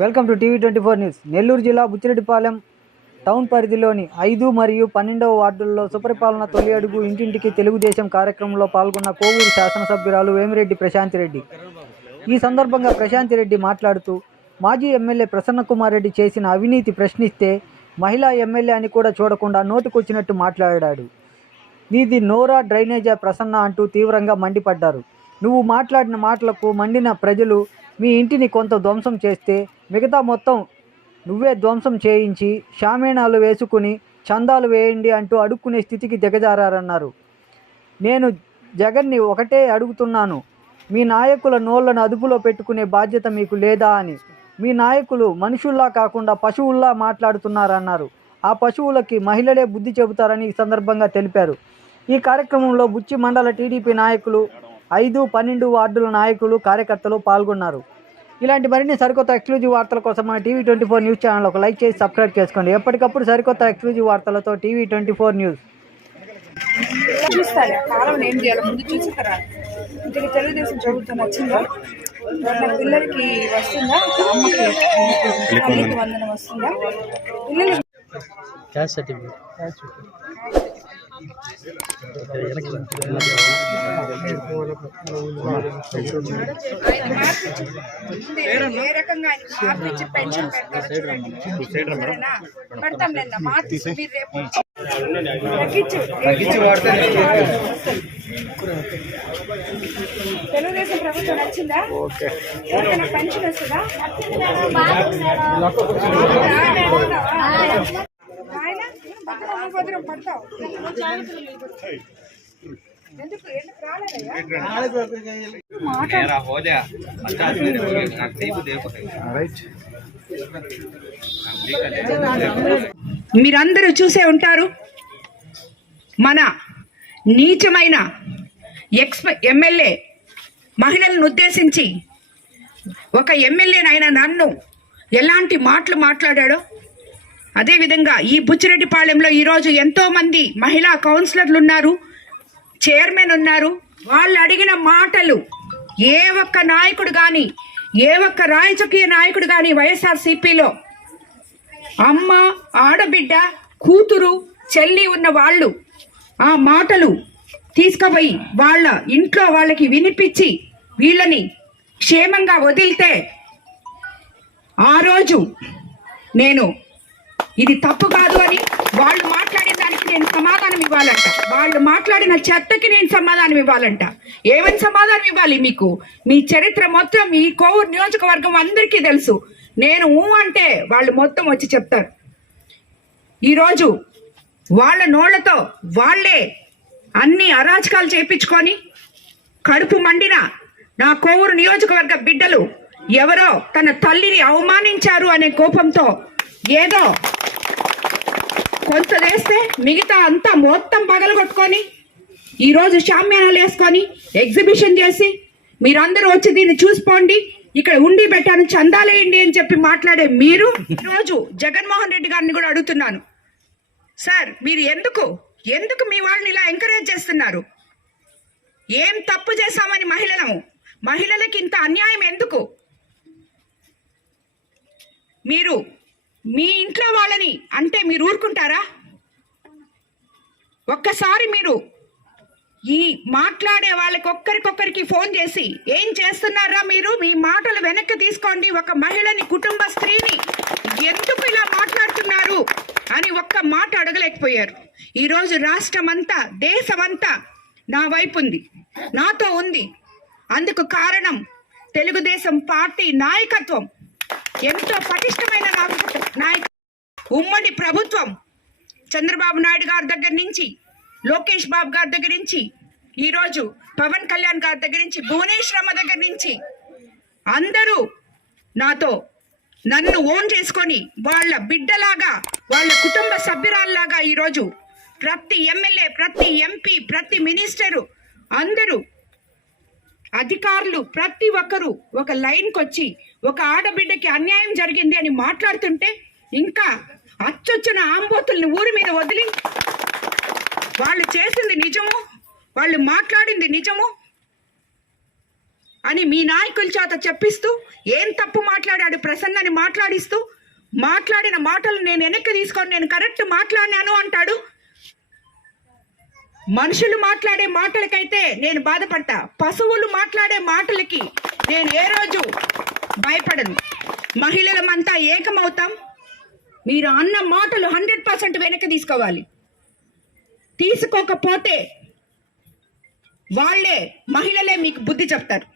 Welcome to TV twenty four news. Nellore జిల్లా Buchireddypalem town పరిధిలోని ఐదు మరియు పన్నెండవ వార్డుల్లో సుపరిపాలన తొలి అడుగు ఇంటింటికి తెలుగుదేశం కార్యక్రమంలో పాల్గొన్న కోవూరు శాసనసభ్యురాలు వేమిరెడ్డి ప్రశాంతి రెడ్డి. ఈ సందర్భంగా ప్రశాంతి రెడ్డి మాట్లాడుతూ మాజీ ఎమ్మెల్యే ప్రసన్నకుమార్ రెడ్డి చేసిన అవినీతి ప్రశ్నిస్తే మహిళా ఎమ్మెల్యే అని కూడా చూడకుండా నోటుకొచ్చినట్టు మాట్లాడాడు. నీది నోరా డ్రైనేజా ప్రసన్న అంటూ తీవ్రంగా మండిపడ్డారు. నువ్వు మాట్లాడిన మాటలకు మండిన ప్రజలు మీ ఇంటిని కొంత ధ్వంసం చేస్తే మిగతా మొత్తం నువ్వే ధ్వంసం చేయించి షామేణాలు వేసుకుని చందాలు వేయండి అంటూ అడుక్కునే స్థితికి దిగజారన్నారు నేను జగన్ని ఒకటే అడుగుతున్నాను మీ నాయకుల నోళ్ళను అదుపులో పెట్టుకునే బాధ్యత మీకు లేదా అని. మీ నాయకులు మనుషుల్లా కాకుండా పశువుల్లా మాట్లాడుతున్నారన్నారు. ఆ పశువులకి మహిళలే బుద్ధి చెబుతారని ఈ సందర్భంగా తెలిపారు. ఈ కార్యక్రమంలో బుచ్చి మండల టీడీపీ నాయకులు ఐదు పన్నెండు వార్డుల నాయకులు కార్యకర్తలు పాల్గొన్నారు. ఇలాంటి మరిన్ని సరికొత్త ఎక్స్క్లూజివ్ వార్తల కోసం మన TV twenty four news channel ఒక లైక్ చేసి సబ్స్క్రైబ్ చేసుకోండి. ఎప్పటికప్పుడు సరికొత్త ఎక్స్క్లూజివ్ వార్తలతో టీవీ ట్వంటీ ఫోర్ న్యూస్. చూస్తాను కాలం ఏం చేయాలి ముందు చూసి తర్వాత ఇంటికి తెలుగుదేశం ప్రభుత్వం నచ్చిందా మన పిల్లలకి వస్తుందా? అమ్మకి తల్లికి వందనం వస్తుందా? పిల్లలకి క్యాష్ సర్టిఫికేట్ ఏ రకంగా పెన్షన్ పెడతాం లేదా మార్చి మీరు రేపు తెలుగుదేశం ప్రభుత్వం నచ్చిందా ఎవరికైనా పెన్షన్ వస్తుందా ఆయన పడతావు మీరందరూ చూసే ఉంటారు మన నీచమైన ఎక్స్ ఎమ్మెల్యే మహిళలను ఉద్దేశించి ఒక ఎమ్మెల్యేనైన నన్ను ఎలాంటి మాటలు మాట్లాడాడో అదేవిధంగా ఈ బుచ్చిరెడ్డిపాళెంలో ఈరోజు ఎంతోమంది మహిళా కౌన్సిలర్లు ఉన్నారు. చైర్మన్ ఉన్నారు. వాళ్ళు అడిగిన మాటలు. ఏ ఒక్క నాయకుడు కానీ ఏ ఒక్క రాజకీయ నాయకుడు కానీ వైఎస్ఆర్సీపీలో. అమ్మ ఆడబిడ్డ కూతురు చెల్లి ఉన్న వాళ్ళు ఆ మాటలు తీసుకుపోయి వాళ్ళ ఇంట్లో వాళ్ళకి వినిపించి వీళ్ళని క్షేమంగా వదిలితే ఆ రోజు నేను ఇది తప్పు కాదు అని వాళ్ళు మాట్లాడిన దానికి నేను సమాధానం ఇవ్వాలంట. వాళ్ళు మాట్లాడిన చెత్తకి నేను సమాధానం ఇవ్వాలంట. ఏమని సమాధానం ఇవ్వాలి మీకు? మీ చరిత్ర మొత్తం ఈ కోవూరు నియోజకవర్గం అందరికీ తెలుసు. నేను ఊ అంటే వాళ్ళు మొత్తం వచ్చి చెప్తారు. ఈరోజు వాళ్ళ నోళ్ళతో వాళ్ళే అన్ని అరాచకాలు చేపించుకొని కడుపు మండిన నా కోవూరు నియోజకవర్గ బిడ్డలు ఎవరో తన తల్లిని అవమానించారు అనే కోపంతో ఏదో కొంత వేస్తే మిగతా అంతా మొత్తం పగలగొట్టుకొని ఈరోజు షామ్యానాలు వేసుకొని ఎగ్జిబిషన్ చేసి మీరందరూ వచ్చి దీన్ని చూసుకోండి ఇక్కడ ఉండి పెట్టాను చందాలేయండి అని చెప్పి మాట్లాడే మీరు ఈరోజు జగన్మోహన్ రెడ్డి గారిని కూడా అడుగుతున్నాను. సార్ మీరు ఎందుకు? ఎందుకు మీ వాళ్ళని ఇలా ఎంకరేజ్ చేస్తున్నారు? ఏం తప్పు చేశామని మహిళలము? మహిళలకి ఇంత అన్యాయం ఎందుకు? మీరు మీ ఇంట్లో వాళ్ళని అంటే మీరు ఊరుకుంటారా? ఒక్కసారి మీరు ఈ మాట్లాడే వాళ్ళకి ఒక్కరికొక్కరికి ఫోన్ చేసి ఏం చేస్తున్నారా మీరు? మీ మాటలు వెనక్కి తీసుకోండి. ఒక మహిళని కుటుంబ స్త్రీని ఎందుకు ఇలా మాట్లాడుతున్నారు అని ఒక్క మాట అడగలేకపోయారు. ఈరోజు రాష్ట్రం అంతా దేశం దేశమంతా నా వైపు ఉంది నాతో ఉంది. అందుకు కారణం తెలుగుదేశం పార్టీ నాయకత్వం. ఎంతో పటిష్టమైన నాయక- ఉమ్మడి ప్రభుత్వం చంద్రబాబు నాయుడు గారి దగ్గర నుంచి లోకేష్ బాబు గారి దగ్గర నుంచి ఈరోజు పవన్ కళ్యాణ్ గారి దగ్గర నుంచి భువనేశ్వరమ్మ దగ్గర నుంచి అందరూ నాతో నన్ను ఓన్ చేసుకొని వాళ్ళ బిడ్డలాగా వాళ్ళ కుటుంబ సభ్యురాల్లాగా ఈరోజు ప్రతి ఎమ్మెల్యే ప్రతి ఎంపీ ప్రతి మినిస్టరు అందరూ అధికారులు ప్రతి ఒక్కరూ ఒక లైన్కి వచ్చి ఒక ఆడబిడ్డకి అన్యాయం జరిగింది అని మాట్లాడుతుంటే ఇంకా అచ్చొచ్చిన ఆంబోతుల్ని ఊరి మీద వదిలి వాళ్ళు చేసింది నిజము వాళ్ళు మాట్లాడింది నిజము అని మీ నాయకుల చేత చెప్పిస్తూ ఏం తప్పు మాట్లాడాడు ప్రసన్నని మాట్లాడిస్తూ మాట్లాడిన మాటలు నేను వెనక్కి తీసుకొని నేను కరెక్ట్ మాట్లాడినాను అంటాడు మనుషులు మాట్లాడే మాటలకైతే నేను బాధపడతా. పశువులు మాట్లాడే మాటలకి నేను ఏ రోజు భయపడను. మహిళలమంతా ఏకమవుతాం. మీరు అన్న మాటలు హండ్రెడ్ పర్సెంట్ వెనక్కి తీసుకోవాలి. తీసుకోకపోతే వాళ్ళే మహిళలే మీకు బుద్ధి చెప్తారు.